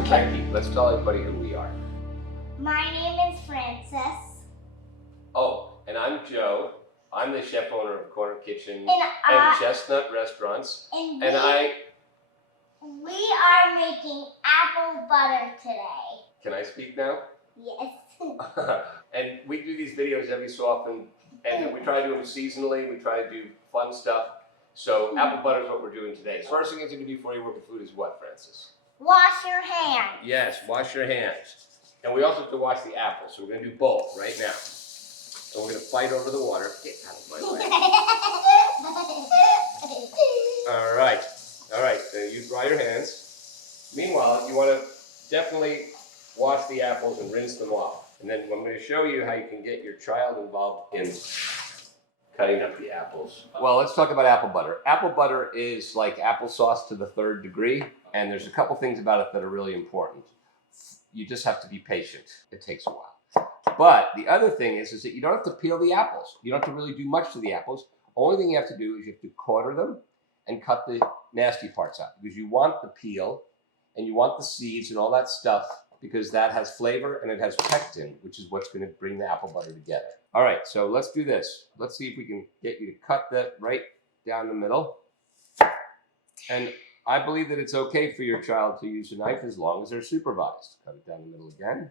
Okay. Frankie, let's tell everybody who we are. My name is Francis. Oh, and I'm Joe. I'm the chef owner of Corner Kitchen And Chestnut Restaurants. And we are making apple butter today. Can I speak now? Yes. And we do these videos every so often, and we try to do them seasonally. We try to do fun stuff. So apple butter is what we're doing today. So first thing is going to do before you work with food is what, Francis? Wash your hands. Yes, wash your hands. And we also have to wash the apples, so we're going to do both right now. So we're going to fight over the water. Get out of my way. All right. All right, then you dry your hands. Meanwhile, you want to definitely wash the apples and rinse them off. And then I'm going to show you how you can get your child involved in cutting up the apples. Well, let's talk about apple butter. Apple butter is like applesauce to the 3rd degree, and there's a couple things about it that are really important. You just have to be patient. It takes a while. But the other thing is that you don't have to peel the apples. You don't have to really do much to the apples. Only thing you have to do is you have to quarter them and cut the nasty parts out, because you want the peel and you want the seeds and all that stuff, because that has flavor and it has pectin, which is what's going to bring the apple butter together. All right, so let's do this. Let's see if we can get you to cut that right down the middle. And I believe that it's okay for your child to use a knife as long as they're supervised. Cut it down the middle again,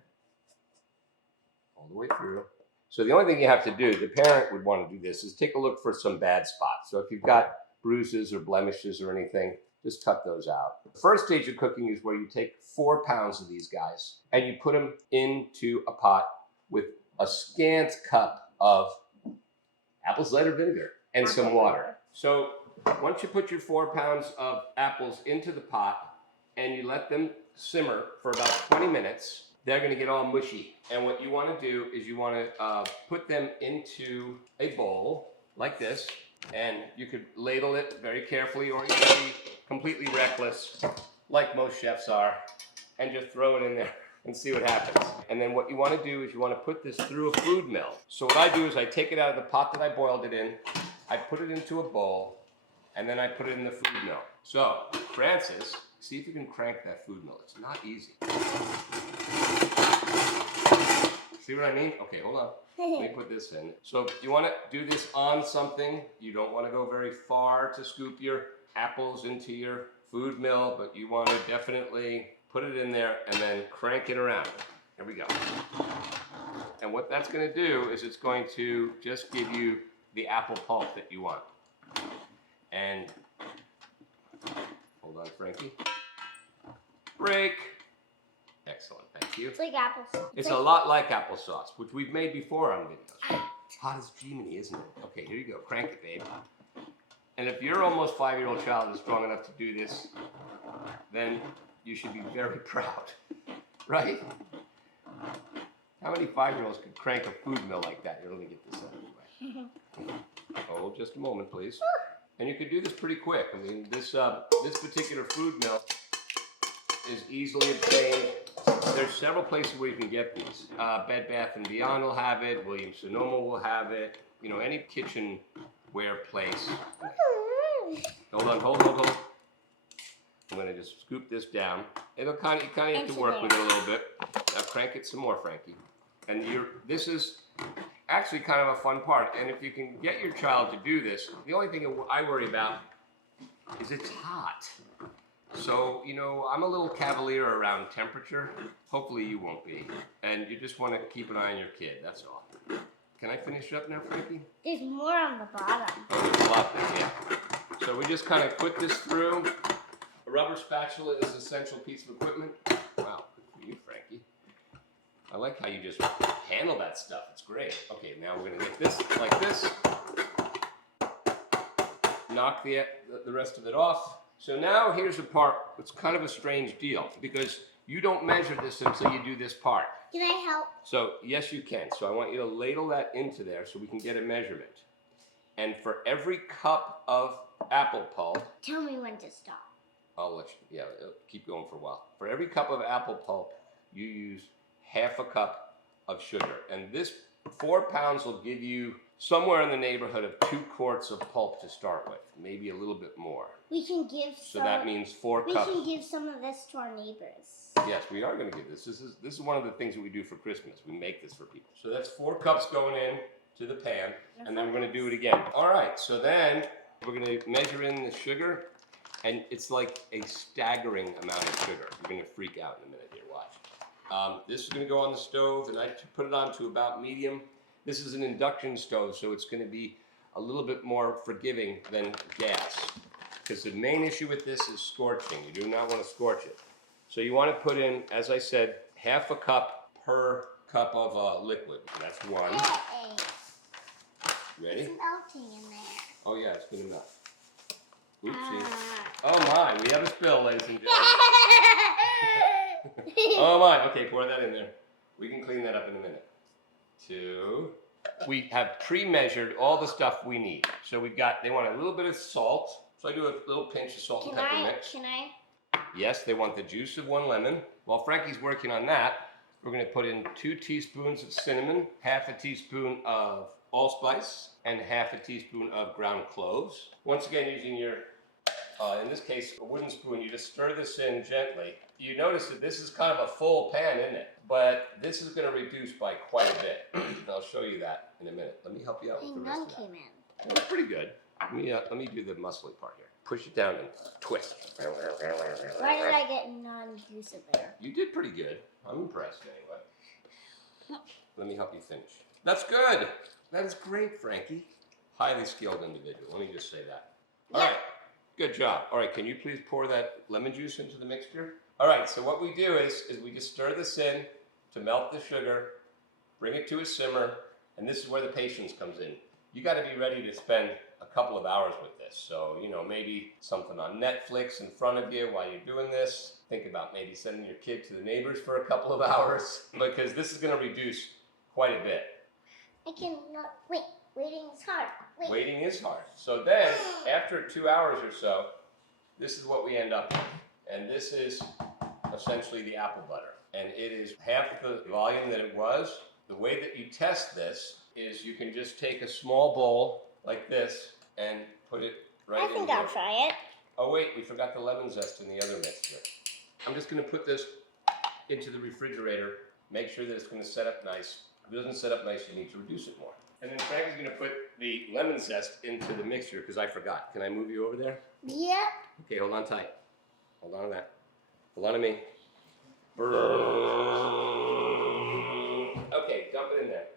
all the way through. So the only thing you have to do, the parent would want to do this, is take a look for some bad spots. So if you've got bruises or blemishes or anything, just cut those out. The first stage of cooking is where you take 4 pounds of these guys and you put them into a pot with a scant cup of apple cider vinegar and some water. So once you put your 4 pounds of apples into the pot and you let them simmer for about 20 minutes, they're going to get all mushy. And what you want to do is you want to put them into a bowl like this. And you could ladle it very carefully, or you can be completely reckless, like most chefs are, and just throw it in there and see what happens. And then what you want to do is you want to put this through a food mill. So what I do is I take it out of the pot that I boiled it in, I put it into a bowl, and then I put it in the food mill. So, Francis, see if you can crank that food mill. It's not easy. See what I mean? Okay, hold on. Let me put this in. So you want to do this on something. You don't want to go very far to scoop your apples into your food mill, but you want to definitely put it in there and then crank it around. Here we go. And what that's going to do is it's going to just give you the apple pulp that you want. And hold on, Frankie. Break. Excellent, thank you. It's like applesauce. It's a lot like applesauce, which we've made before on videos. Hot as Gemini, isn't it? Okay, here you go. Crank it, babe. And if your almost 5-year-old child is strong enough to do this, then you should be very proud, right? How many 5-year-olds could crank a food mill like that? Here, let me get this out of the way. Oh, just a moment, please. And you could do this pretty quick. I mean, this particular food mill is easily obtained. There's several places where you can get these. Bed Bath & Beyond will have it. Williams-Sonoma will have it. You know, any kitchenware place. Hold on. I'm going to just scoop this down. You kind of have to work with it a little bit. Now crank it some more, Frankie. And this is actually kind of a fun part. And if you can get your child to do this, the only thing I worry about is it's hot. So, you know, I'm a little cavalier around temperature. Hopefully you won't be. And you just want to keep an eye on your kid, that's all. Can I finish up now, Frankie? There's more on the bottom. Oh, there's a lot there, yeah. So we just kind of put this through. A rubber spatula is an essential piece of equipment. Wow, good for you, Frankie. I like how you just handle that stuff. It's great. Okay, now we're going to get this like this. Knock the rest of it off. So now here's the part that's kind of a strange deal, because you don't measure this until you do this part. Can I help? So yes, you can. So I want you to ladle that into there so we can get a measurement. And for every cup of apple pulp, tell me when to stop. I'll let you, yeah, keep going for a while. For every cup of apple pulp, you use ½ a cup of sugar. And this 4 pounds will give you somewhere in the neighborhood of 2 quarts of pulp to start with, maybe a little bit more. We can give So that means 4 cups. We can give some of this to our neighbors. Yes, we are going to give this. This is one of the things that we do for Christmas. We make this for people. So that's 4 cups going in to the pan, and then we're going to do it again. All right, so then we're going to measure in the sugar, and it's like a staggering amount of sugar. You're going to freak out in a minute here. Watch. This is going to go on the stove, and I put it on to about medium. This is an induction stove, so it's going to be a little bit more forgiving than gas, because the main issue with this is scorching. You do not want to scorch it. So you want to put in, as I said, half a cup per cup of liquid. That's 1. Hey, Ready? it's melting in there. Oh yeah, it's good enough. Oopsie. Oh my, we have a spill, ladies and gentlemen. Oh my, okay, pour that in there. We can clean that up in a minute. 2. We have pre-measured all the stuff we need. So we've got, they want a little bit of salt. So I do a little pinch of salt and pepper mix. Can I? Yes, they want the juice of 1 lemon. While Frankie's working on that, we're going to put in 2 teaspoons of cinnamon, half a teaspoon of allspice, and half a teaspoon of ground cloves. Once again, using your, in this case, a wooden spoon, you just stir this in gently. You notice that this is kind of a full pan, isn't it? But this is going to reduce by quite a bit. I'll show you that in a minute. Let me help you out with the rest of that. None came in. Well, that's pretty good. Let me do the muscly part here. Push it down and twist. Why did I get non-juice in there? You did pretty good. I'm impressed anyway. Let me help you finish. That's good. That is great, Frankie. Highly skilled individual. Let me just say that. All right. Good job. All right. Can you please pour that lemon juice into the mixture? All right. So what we do is we just stir this in to melt the sugar, bring it to a simmer, and this is where the patience comes in. You got to be ready to spend a couple of hours with this. So, you know, maybe something on Netflix in front of you while you're doing this. Think about maybe sending your kid to the neighbors for a couple of hours, because this is going to reduce quite a bit. I cannot wait. Waiting is hard. Wait. Waiting is hard. So then, after 2 hours or so, this is what we end up with. And this is essentially the apple butter. And it is half the volume that it was. The way that you test this is you can just take a small bowl like this and put it right in here. I think I'll try it. Oh wait, we forgot the lemon zest in the other mixture. I'm just going to put this into the refrigerator, make sure that it's going to set up nice. If it doesn't set up nice, you need to reduce it more. And then Frankie's going to put the lemon zest into the mixture because I forgot. Can I move you over there? Yep. Okay, hold on tight. Hold on to that. Hold on to me. Okay, dump it in there.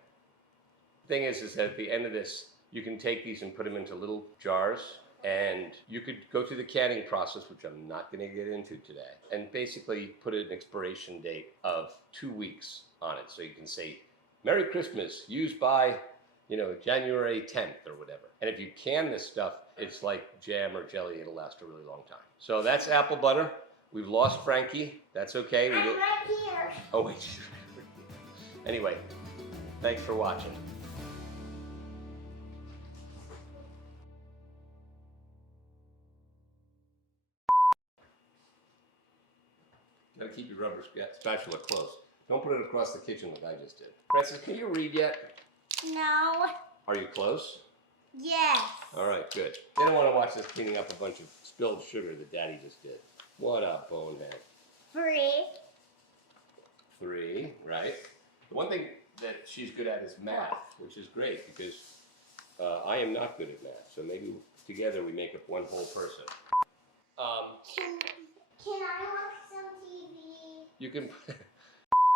The thing is that at the end of this, you can take these and put them into little jars, and you could go through the canning process, which I'm not going to get into today, and basically put an expiration date of 2 weeks on it. So you can say, Merry Christmas, used by, you know, January 10th or whatever. And if you can this stuff, it's like jam or jelly. It'll last a really long time. So that's apple butter. We've lost Frankie. That's okay. I'm right here. Oh, wait. Anyway, thanks for watching. Gotta keep your rubber spatula close. Don't put it across the kitchen like I just did. Francis, can you read yet? No. Are you close? Yes. All right, good. They don't want to watch us cleaning up a bunch of spilled sugar that Daddy just did. What a bonehead. 3. 3, right? The one thing that she's good at is math, which is great because I am not good at math. So maybe together we make up one whole person. Can I watch some TV? You can.